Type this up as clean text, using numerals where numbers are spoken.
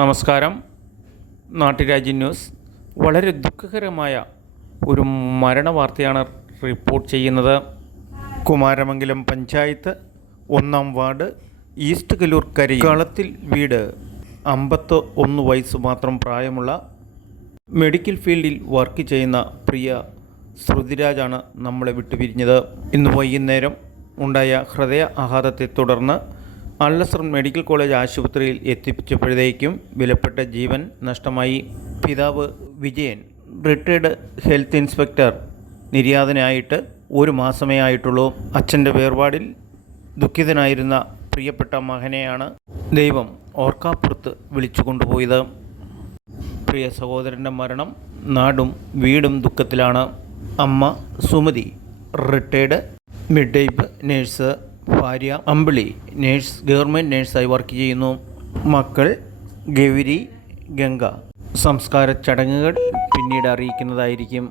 നമസ്കാരം. നാട്ടുരാജ്യം ന്യൂസ്. വളരെ ദുഃഖകരമായ ഒരു മരണവാർത്തയാണ് റിപ്പോർട്ട് ചെയ്യുന്നത്. കുമാരമംഗലം പഞ്ചായത്ത് 1-ാം വാർഡ് ഈസ്റ്റ് കല്ലൂർ കളത്തിൽ വീട് 51 വയസ്സ് മാത്രം പ്രായമുള്ള മെഡിക്കൽ ഫീൽഡിൽ വർക്ക് ചെയ്യുന്ന പ്രിയ ശ്രുതിരാജാണ് നമ്മളെ വിട്ടുപിരിഞ്ഞത്. ഇന്ന് വൈകുന്നേരം ഉണ്ടായ ഹൃദയ ആഘാതത്തെ തുടർന്ന് അൽനസർ മെഡിക്കൽ കോളേജ് ആശുപത്രിയിൽ എത്തിച്ചപ്പോഴത്തേക്കും വിലപ്പെട്ട ജീവൻ നഷ്ടമായി. പിതാവ് വിജയൻ റിട്ടയർഡ് ഹെൽത്ത് ഇൻസ്പെക്ടർ നിര്യാതനായിട്ട് 1 മാസമേ ആയിട്ടുള്ളൂ. അച്ഛൻ്റെ വേർപാടിൽ ദുഃഖിതനായിരുന്ന പ്രിയപ്പെട്ട മകനെയാണ് ദൈവം ഓർക്കാപ്പുറത്ത് വിളിച്ചു കൊണ്ടുപോയത്. പ്രിയ സഹോദരൻ്റെ മരണം നാടും വീടും ദുഃഖത്തിലാണ്. അമ്മ സുമതി റിട്ടയർഡ് മിഡ്വൈഫ് നേഴ്സ്, ഭാര്യ അമ്പിളി നേഴ്സ്, ഗവൺമെൻറ് നേഴ്സായി വർക്ക് ചെയ്യുന്നു. മക്കൾ ഗൗരി, ഗംഗ. സംസ്കാര ചടങ്ങുകൾ പിന്നീട് അറിയിക്കുന്നതായിരിക്കും.